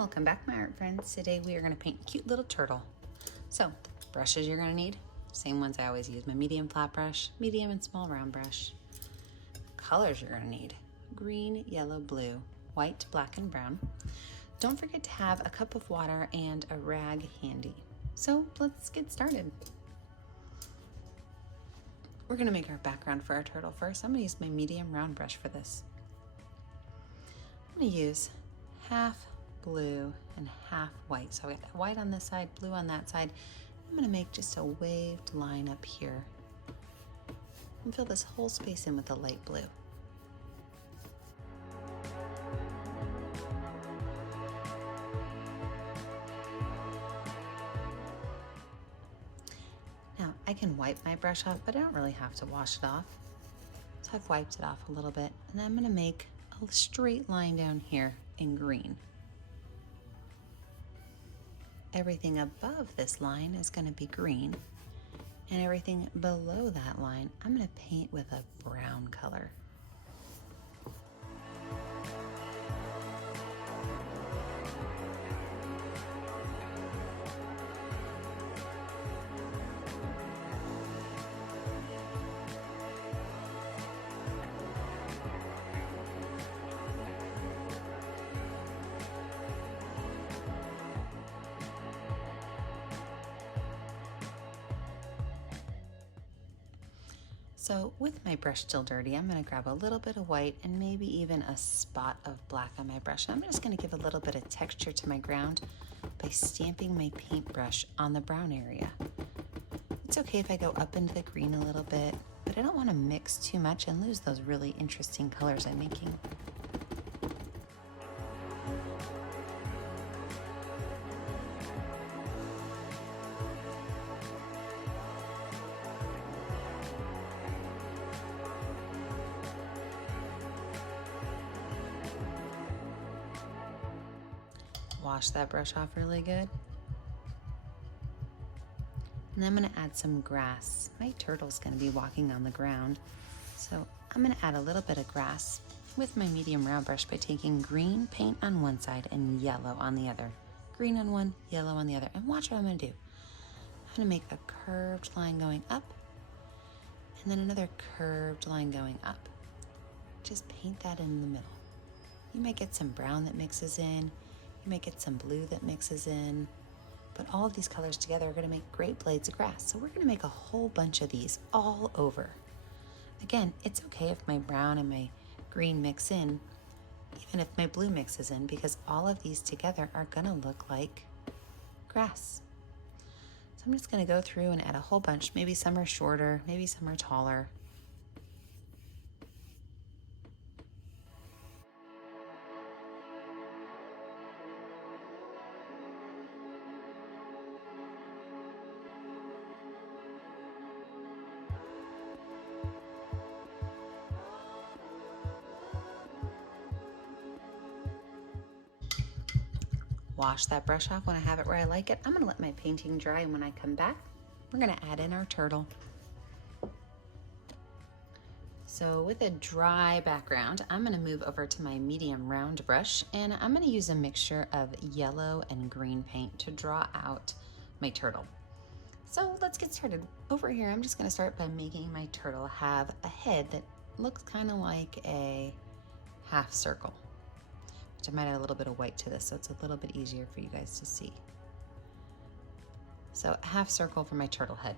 welcome back, my art friends. Today we are going to paint a cute little turtle. So the brushes you're going to need, same ones I always use, my medium flat brush, medium and small round brush. Colors you're going to need, green, yellow, blue, white, black, and brown. Don't forget to have a cup of water and a rag handy. So let's get started. We're going to make our background for our turtle first. I'm going to use my medium round brush for this. I'm going to use half blue and half white. So I got white on this side, blue on that side. I'm going to make just a waved line up here and fill this whole space in with the light blue. Now I can wipe my brush off, but I don't really have to wash it off. So I've wiped it off a little bit, and I'm going to make a straight line down here in green. Everything above this line is going to be green, and everything below that line I'm going to paint with a brown color. So with my brush still dirty, I'm going to grab a little bit of white and maybe even a spot of black on my brush. And I'm just going to give a little bit of texture to my ground by stamping my paintbrush on the brown area. It's okay if I go up into the green a little bit, but I don't want to mix too much and lose those really interesting colors I'm making. Wash that brush off really good. And then I'm going to add some grass. My turtle's going to be walking on the ground, so I'm going to add a little bit of grass with my medium round brush by taking green paint on one side and yellow on the other. Green on one, yellow on the other. And watch what I'm going to do. I'm going to make a curved line going up, and then another curved line going up. Just paint that in the middle. You might get some brown that mixes in. You might get some blue that mixes in, but all of these colors together are going to make great blades of grass. So we're going to make a whole bunch of these all over. Again, it's okay if my brown and my green mix in, even if my blue mixes in, because all of these together are going to look like grass. So I'm just going to go through and add a whole bunch. Maybe some are shorter, maybe some are taller. Wash that brush off when I have it where I like it. I'm going to let my painting dry, and when I come back, we're going to add in our turtle. So with a dry background, I'm going to move over to my medium round brush, and I'm going to use a mixture of yellow and green paint to draw out my turtle. So let's get started. Over here, I'm just going to start by making my turtle have a head that looks kind of like a half circle. I might add a little bit of white to this so it's a little bit easier for you guys to see. So a half circle for my turtle head.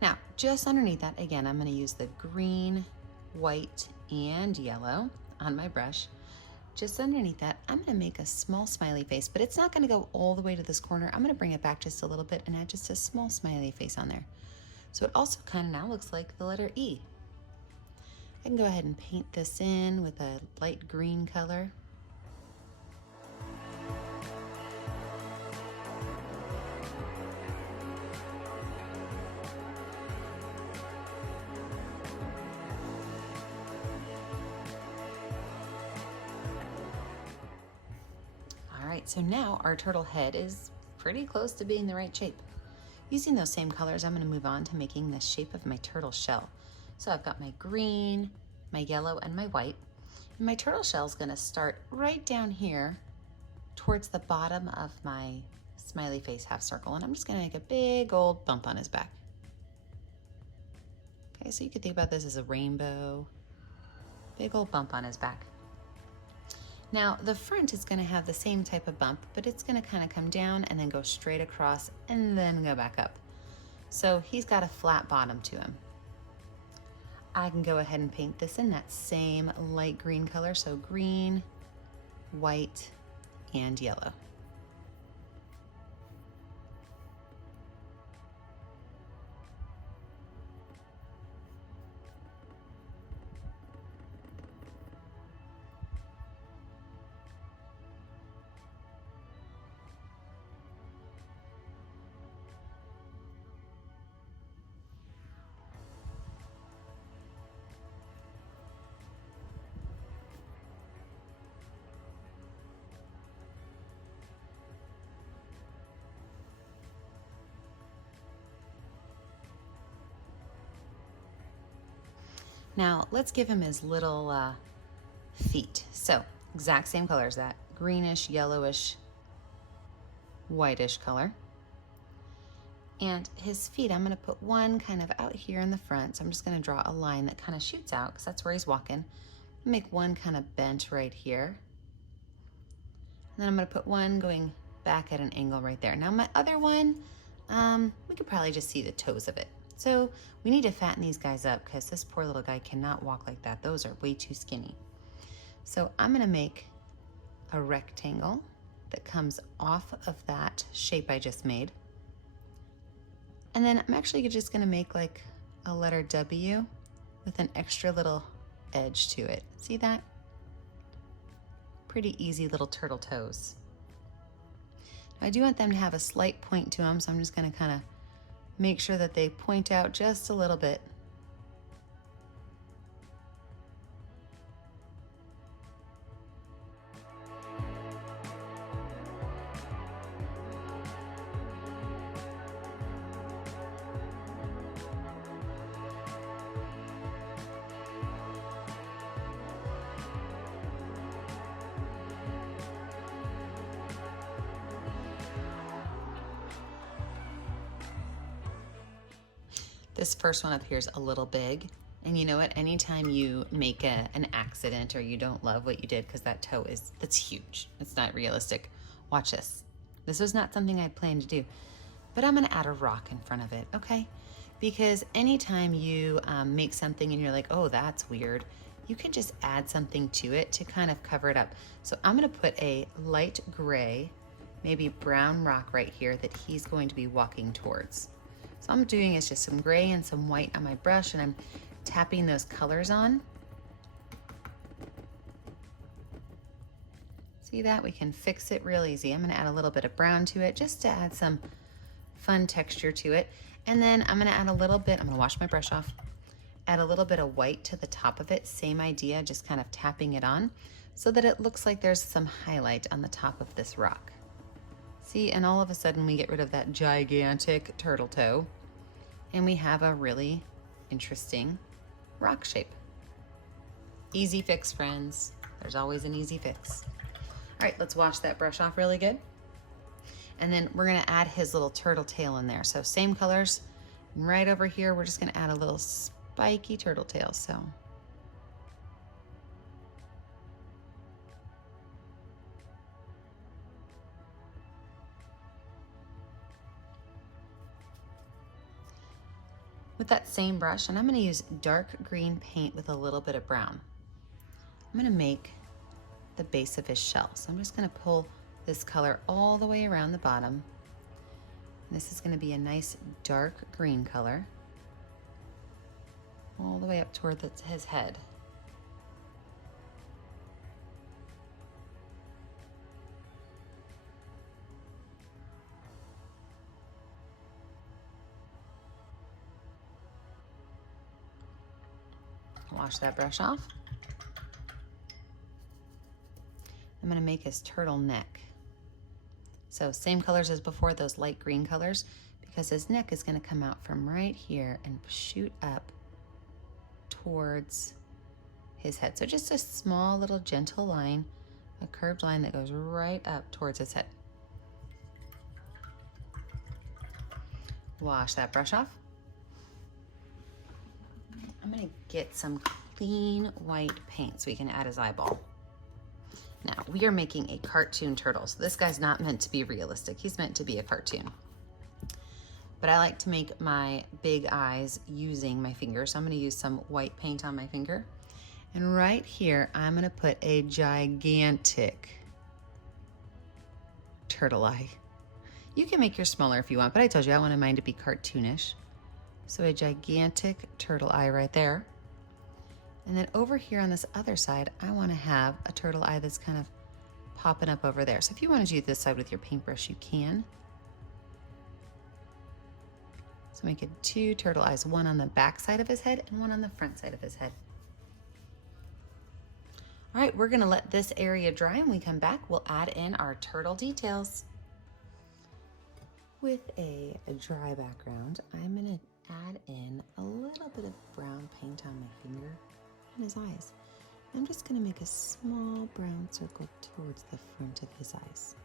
Now, just underneath that, again, I'm going to use the green, white, and yellow on my brush. Just underneath that, I'm going to make a small smiley face, but it's not going to go all the way to this corner. I'm going to bring it back just a little bit and add just a small smiley face on there. So it also kind of now looks like the letter E. I can go ahead and paint this in with a light green color. All right, so now our turtle head is pretty close to being the right shape. Using those same colors, I'm going to move on to making the shape of my turtle shell. So I've got my green, my yellow, and my white, My turtle shell is gonna start right down here towards the bottom of my smiley face half circle, and I'm just gonna make a big old bump on his back. Okay, so you could think about this as a rainbow, big old bump on his back. Now the front is gonna have the same type of bump, but it's gonna kind of come down and then go straight across and then go back up. So he's got a flat bottom to him. I can go ahead and paint this in that same light green color, so green, white, and yellow. Now let's give him his little feet. So exact same colors, that greenish, yellowish, whitish color. And his feet, I'm gonna put one kind of out here in the front. So I'm just gonna draw a line that kind of shoots out because that's where he's walking. Make one kind of bent right here. And then I'm gonna put one going back at an angle right there. Now my other one, we could probably just see the toes of it. So we need to fatten these guys up because this poor little guy cannot walk like that. Those are way too skinny. So I'm gonna make a rectangle that comes off of that shape I just made. And then I'm actually just gonna make like a letter W with an extra little edge to it. See that? Pretty easy little turtle toes. Now I do want them to have a slight point to them, so I'm just gonna kind of make sure that they point out just a little bit. This first one up here is a little big. And you know what? Anytime you make an accident or you don't love what you did because that toe that's huge. It's not realistic. Watch this. This was not something I'd planned to do, but I'm gonna add a rock in front of it, okay? Because anytime you make something and you're like, oh, that's weird, you can just add something to it to kind of cover it up. So I'm gonna put a light gray, maybe brown rock right here that he's going to be walking towards. So all I'm doing is just some gray and some white on my brush, and I'm tapping those colors on. See that? We can fix it real easy. I'm gonna add a little bit of brown to it just to add some fun texture to it. And then I'm gonna add a little bit, I'm gonna wash my brush off, add a little bit of white to the top of it. Same idea, just kind of tapping it on so that it looks like there's some highlight on the top of this rock. See, and all of a sudden we get rid of that gigantic turtle toe and we have a really interesting rock shape. Easy fix, friends. There's always an easy fix. All right, let's wash that brush off really good. And then we're gonna add his little turtle tail in there. So same colors, and right over here, we're just gonna add a little spiky turtle tail, so. With that same brush, and I'm gonna use dark green paint with a little bit of brown. I'm gonna make the base of his shell. So I'm just gonna pull this color all the way around the bottom. And this is gonna be a nice dark green color, all the way up toward his head. Wash that brush off. I'm gonna make his turtle neck. So same colors as before, those light green colors, because his neck is gonna come out from right here and shoot up towards his head. So just a small little gentle line, a curved line that goes right up towards his head. Wash that brush off. I'm gonna get some clean white paint so we can add his eyeball. Now, we are making a cartoon turtle, so this guy's not meant to be realistic. He's meant to be a cartoon. But I like to make my big eyes using my finger, so I'm gonna use some white paint on my finger. And right here, I'm gonna put a gigantic turtle eye. You can make yours smaller if you want, but I told you I wanted mine to be cartoonish. So a gigantic turtle eye right there. And then over here on this other side, I want to have a turtle eye that's kind of popping up over there. So if you want to do this side with your paintbrush, you can. So make it 2 turtle eyes, one on the back side of his head and one on the front side of his head. All right, we're gonna let this area dry, and when we come back, we'll add in our turtle details. With a dry background, I'm gonna add in a little bit of brown paint on my finger and his eyes. I'm just gonna make a small brown circle towards the front of his eyes.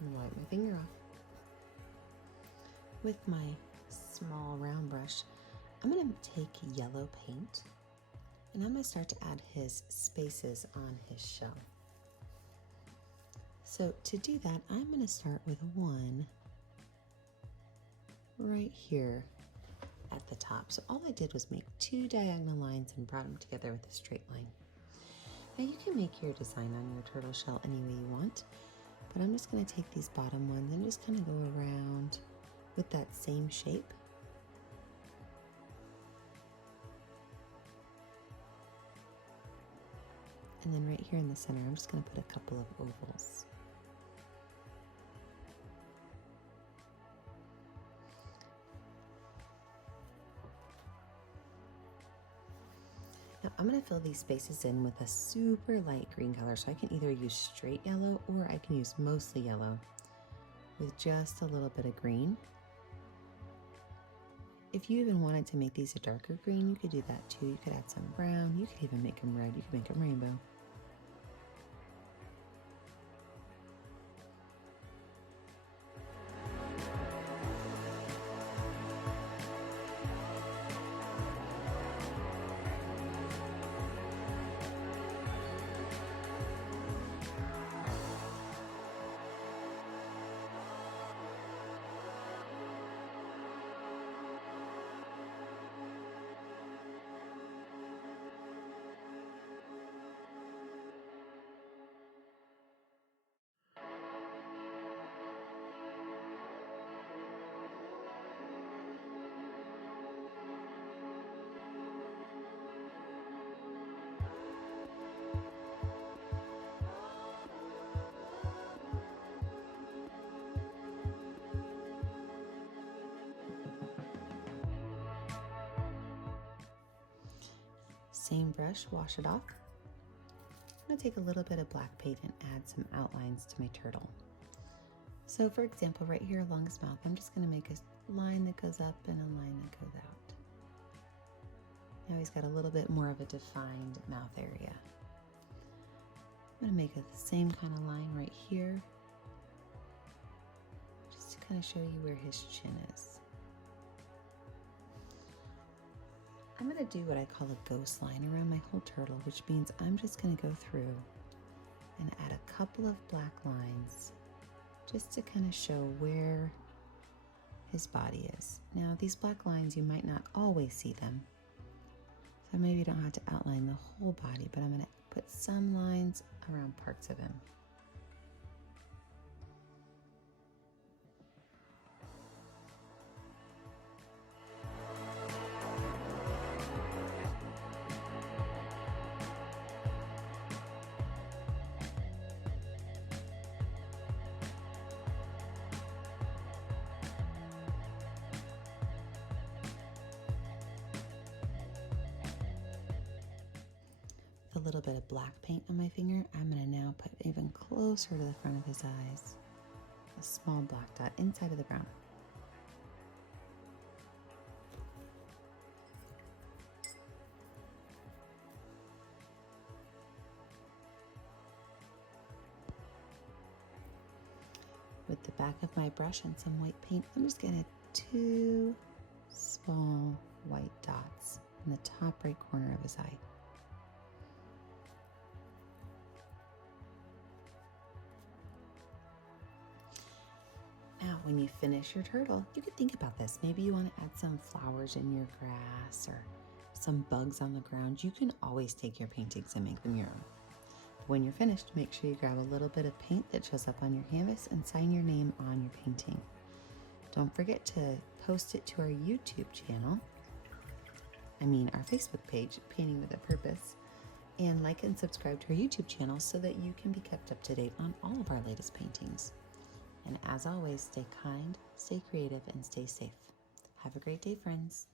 And wipe my finger off. With my small round brush, I'm gonna take yellow paint and I'm gonna start to add his spaces on his shell. So to do that, I'm gonna start with one right here at the top. So all I did was make 2 diagonal lines and brought them together with a straight line. Now you can make your design on your turtle shell any way you want, but I'm just gonna take these bottom ones and just kind of go around with that same shape. And then right here in the center, I'm just gonna put a couple of ovals. Now I'm gonna fill these spaces in with a super light green color, so I can either use straight yellow or I can use mostly yellow with just a little bit of green. If you even wanted to make these a darker green, you could do that too. You could add some brown, you could even make them red, you could make them rainbow. Same brush, wash it off. I'm going to take a little bit of black paint and add some outlines to my turtle. So for example, right here along his mouth, I'm just going to make a line that goes up and a line that goes out. Now he's got a little bit more of a defined mouth area. I'm going to make the same kind of line right here, just to kind of show you where his chin is. I'm going to do what I call a ghost line around my whole turtle, which means I'm just going to go through and add a couple of black lines just to kind of show where his body is. Now these black lines, you might not always see them, so maybe you don't have to outline the whole body, but I'm going to put some lines around parts of him. A little bit of black paint on my finger, I'm going to now put even closer to the front of his eyes a small black dot inside of the brown. With the back of my brush and some white paint, I'm just going to 2 small white dots in the top right corner of his eye. Now, when you finish your turtle, you could think about this. Maybe you want to add some flowers in your grass or some bugs on the ground. You can always take your paintings and make them your own. When you're finished, make sure you grab a little bit of paint that shows up on your canvas and sign your name on your painting. Don't forget to post it to our YouTube channel, our Facebook page, Painting with a Purpose, and like and subscribe to our YouTube channel so that you can be kept up to date on all of our latest paintings. And as always, stay kind, stay creative, and stay safe. Have a great day, friends.